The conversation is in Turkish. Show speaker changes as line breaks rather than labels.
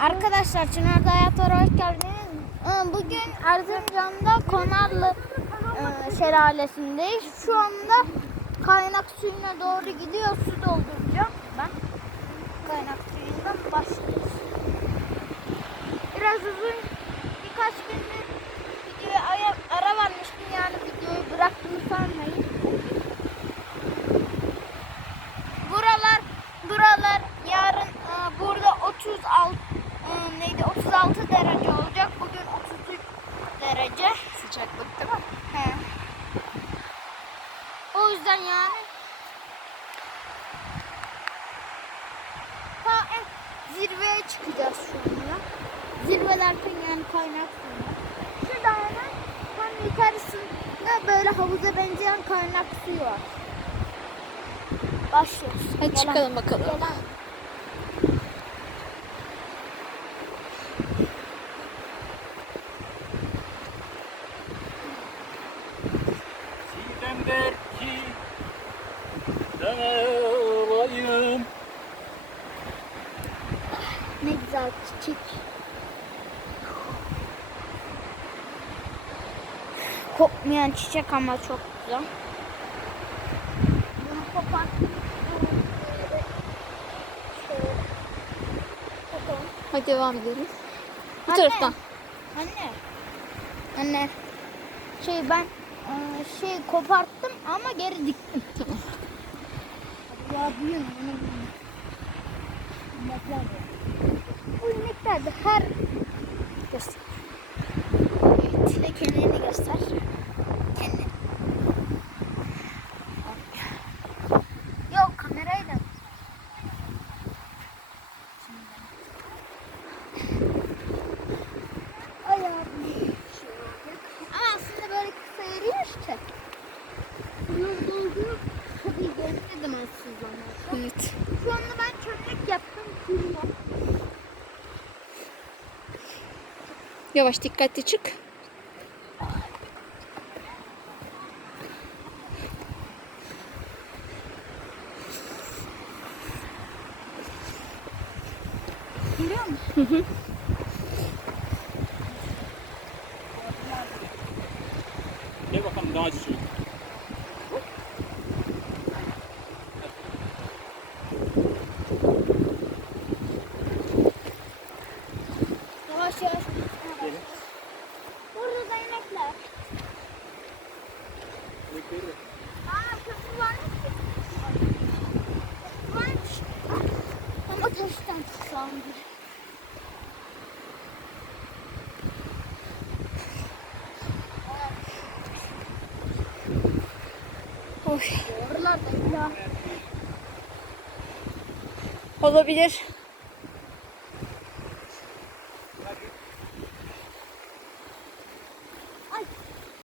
Arkadaşlar Çınar'da Hayatlara hoş geldiniz. Ee, Bugün Erzincan'da Konarlı e, şelalesindeyiz. Şu anda kaynak suyuna doğru gidiyor. Su dolduracağım ben. Kaynak suyundan başlıyoruz. Biraz uzun yüzden yani ta en zirveye çıkacağız şu anda. Zirve derken yani kaynak suyu. Şu dağın tam yukarısında böyle havuza benzeyen kaynak suyu var. Başlıyoruz.
Hadi
Gelen-
çıkalım bakalım.
gelen-
Dalayım
Ne güzel çiçek. Kokmayan çiçek ama çok güzel. Bunu koparttım.
Hadi devam edelim. Bu
Anne.
taraftan.
Anne. Anne. Şey ben e, şey koparttım ama geri diktim. Ya büyüyor. İnekler de. Bu inekler de her Anda ben çömlek yaptım.
Yavaş dikkatli çık.
Biliyor musun?
Hı hı.
Gel bakalım daha suyu
Olabilir.